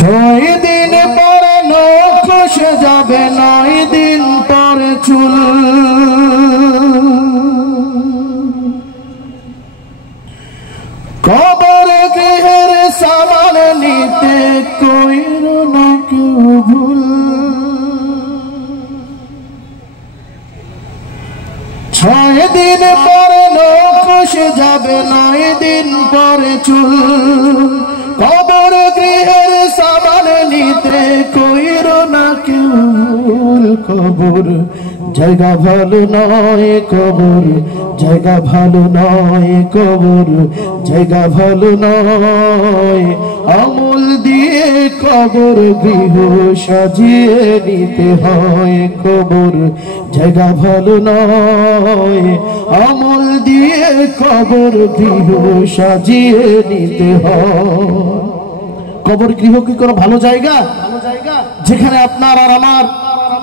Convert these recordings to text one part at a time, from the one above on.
ছয় দিন পরে নখ খসে যাবে, 9 দিন পরে চুল। কবর গৃহের সামান নিতে কইরো না কেউ ভুল। 6 দিন পরে নখ খসে যাবে, 9 দিন পরে চুল। কবর গৃহের সামান নিতে কইরো না কেউ ভুল। কবর জায়গা ভালো নয়, কবর জায়গা ভালো নয়, কবর জায়গা ভালো নয়। আমল দিয়ে কবর গৃহ সাজিয়ে নিতে হয়, কবর জায়গা ভালো নয়। আমল দিয়ে কবর গৃহ সাজিয়ে নিতে হয়। কবর গৃহ কি কোনো ভালো জায়গা? যেখানে আপনার আর আমার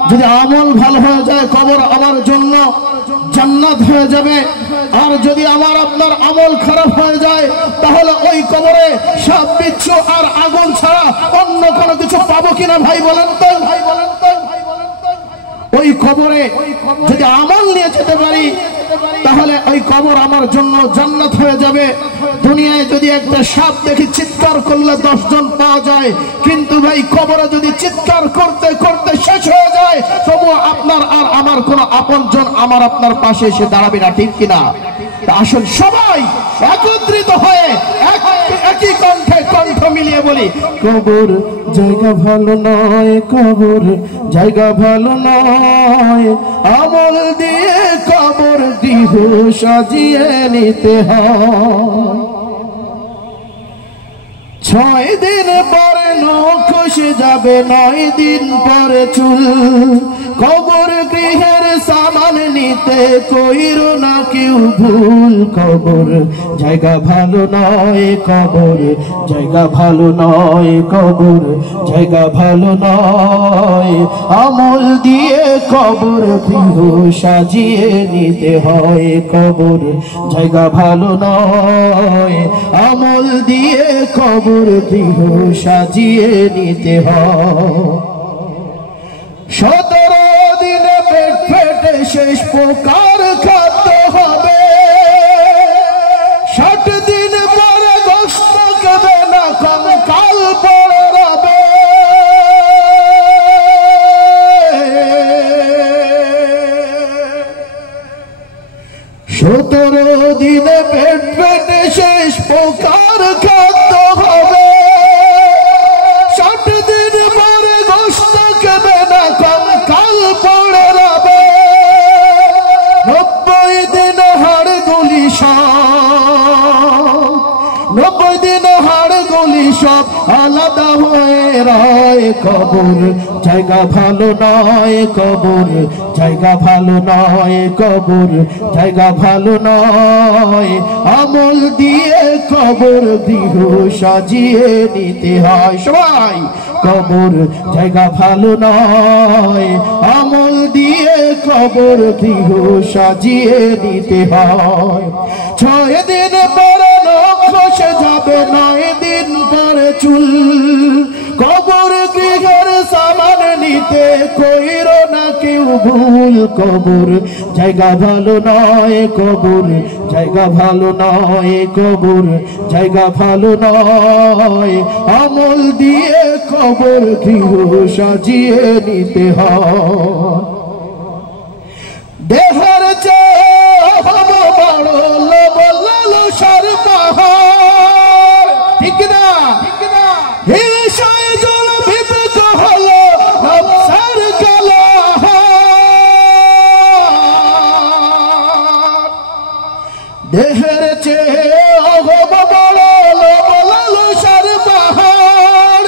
যদি আমল ভালো হয়ে যায়, কবর আমার জন্য জান্নাত হয়ে যাবে। আর যদি আমার আপনার আমল খারাপ হয়ে যায়, তাহলে ওই কবরে সাপ বিচ্ছু আর আগুন ছাড়া অন্য কোনো কিছু পাবো কিনা ভাই বলেন তো? ওই কবরে যদি আমল নিয়ে যেতে পারি, তাহলে ওই কবর আমার জন্য জান্নাত হয়ে যাবে। দুনিয়ায় যদি একটা সাপ দেখি চিৎকার করলে 10 জন পাওয়া যায়, কিন্তু ভাই কবরে যদি চিৎকার করতে করতে শেষ হয়ে যায়, তবু আপনার আর আমার কোনো আপনজন আমার আপনার পাশে এসে দাঁড়াবে না, ঠিক কিনা? আসল সবাই একত্রিত হয়ে একই কণ্ঠে কণ্ঠ মিলিয়ে বলি, কবর জায়গা ভালো নয়, কবর জায়গা ভালো নয়। আমল দিয়ে কবর গৃহ সাজিয়ে নিতে হয়। 6 দিন পরে নখ খসে যাবে, 9 দিন পরে চুল। কবর গৃহের সামান নিতে কইরো না কেউ ভুল। কবর জায়গা ভালো নয়, কবর জায়গা ভালো নয়, কবর জায়গা ভালো নয়। আমল দিয়ে কবর গৃহ সাজিয়ে নিতে হয়, কবর জায়গা ভালো নয়। আমল দিয়ে কবর গৃহ সাজিয়ে নিতে হয়। 17 দিনে পেট ফেটে শেষ প্রকার খাদ্য হবে। 60 দিন পরে গোশত খাবে না, কঙ্কাল পড়ে রবে। 17 দিনে পেট ফেটে শেষ প্রকার খাদ্য হবে। 60 দিন পরে গোশত খাবে না, কঙ্কাল পড়ে রবে। 90 দিন হাড় গুলি সব, 90 দিন হাড় গুলি সব আলাদা হয়ে রয়। কবর জায়গা ভালো নয়, কবর জায়গা ভালো নয়, কবর জায়গা ভালো নয়। আমল দিয়ে কবর গৃহ সাজিয়ে নিতে হয়। সবাই কবর জায়গা ভালো নয়, আমল দিয়ে কবর গৃহ সাজিয়ে নিতে হয়। 6 দিন পরে নখ খসে যাবে, 9 দিন পরে চুল। কবর গৃহের সামান নিতে কইরো না কেউ ভুল। কবর জায়গা ভালো নয়, কবর জায়গা ভালো নয়, কবর জায়গা ভালো নয়। আমল দিয়ে কবর গৃহ সাজিয়ে নিতে হয়। দেহের চেয়ে হব বড় লোভ লালসার পাহাড়, ঠিক না? হিংসায় জল বিবেক হলো নফসের কালাহার। দেহের চেয়ে হব বড় লোভ লালসার পাহাড়।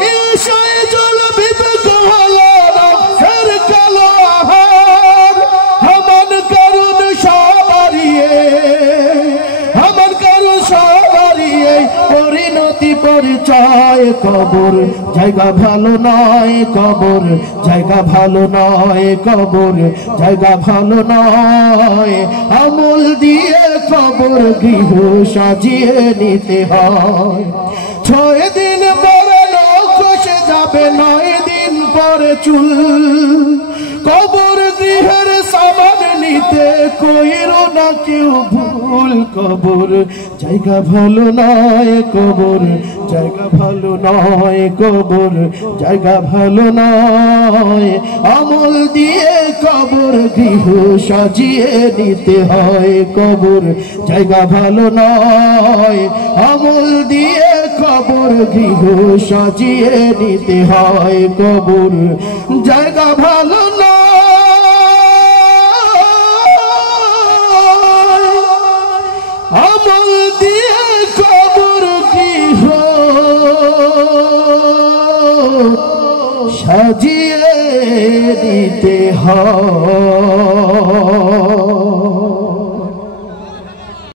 হিংসায় জল বিবেক হলো নফসের কালাহার। হামান করুন সবারিয়ে, হামান করুন সবারিয়ে পরিণতি পরিচয়। কবর জায়গা ভালো নয়, কবর জায়গা ভালো নয়, কবর জায়গা ভালো নয়। আমল দিয়ে কবর গৃহ সাজিয়ে নিতে হয়। 6 দিন পরে নখ চুল কবর গৃহের সামান নিতে কইরো না কেউ ভুল কবর জায়গা ভালো নয় কবর জায়গা ভালো নয় কবর জায়গা ভালো নয় আমল দিয়ে কবর গৃহ সাজিয়ে নিতে হয় কবর জায়গা ভালো নয় আমল দিয়ে কবর গৃহ সাজিয়ে নিতে হয় কবর জায়গা ভালো আমল দিয়ে কবর গৃহ সাজিয়ে দিতে হয়।